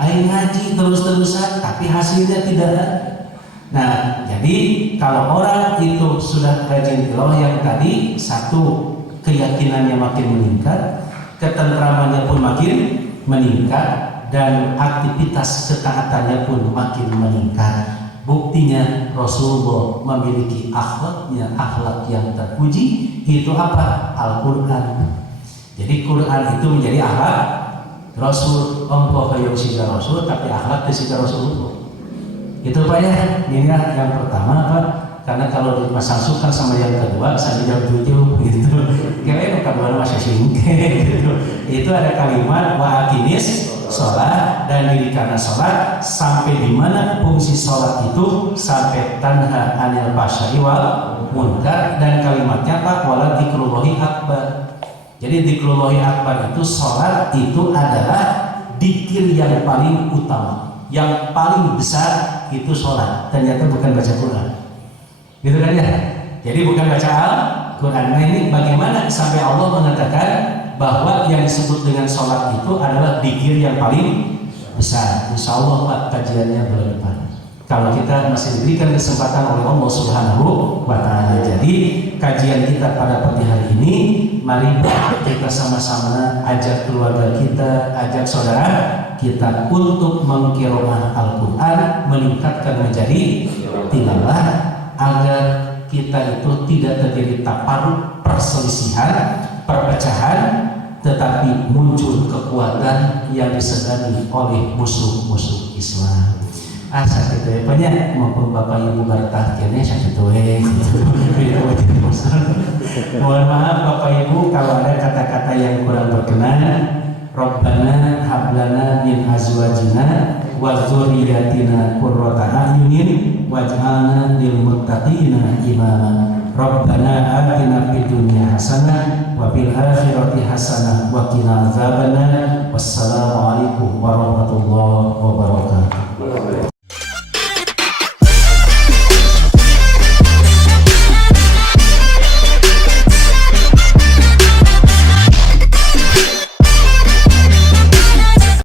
Aing ngaji terus-terusan tapi hasilnya tidak ada. Nah, jadi kalau orang itu sudah rajin tilawah yang tadi, satu, keyakinannya makin meningkat, ketentramannya pun makin meningkat, dan aktivitas ketaatannya pun makin meningkat. Buktinya Rasulullah memiliki akhlaknya, akhlak yang terpuji. Itu apa? Al-Quran. Jadi Quran itu menjadi akhlak Rasul. Ongkoh kayu sisa Rasul, tapi akhlak sisa Rasulullah. Itu Pak ya. Ini yang pertama Pak. Karena kalau dimasukkan sama yang kedua, saya jam 7 gitu. Kira-kira kedua masih singkat gitu. Itu ada kalimat wa aqimis sholat, dan dirikanlah sholat sampai di mana fungsi sholat itu sampai tanha anil fahsya'i wal munkar, dan kalimatnya Pak wala dzikrullahi akbar. Jadi dzikrullahi akbar itu sholat itu adalah dzikir yang paling utama, yang paling besar itu sholat. Ternyata bukan baca Quran, gitu kan ya? Jadi bukan baca Al-Quran. Nah ini bagaimana sampai Allah mengatakan bahwa yang disebut dengan sholat itu adalah dzikir yang paling besar. Insya Allah Pak kajiannya bulan depan, kalau kita masih diberikan kesempatan oleh Allah Subhanahu wa Ta'ala. Jadi kajian kita pada pagi hari ini mari kita sama-sama ajak keluarga kita, ajak saudara kita untuk mengqiraah Al-Quran, meningkatkan menjadi tilawah, agar kita itu tidak terjadi taparut, perselisihan, perpecahan, tetapi muncul kekuatan yang disegani oleh musuh-musuh Islam. Sakit ya banyak maupun bapak ibu baratah kene sakit mohon maaf bapak ibu kalau ada kata-kata yang kurang berkenan. Rabbana hablana min azwajina wa dzurriyyatina qurrata a'yunin waj'alna lil muttaqina imama. Rabbana atina fid dunya hasanah wa fil akhirati hasanah wa qina adzabannar.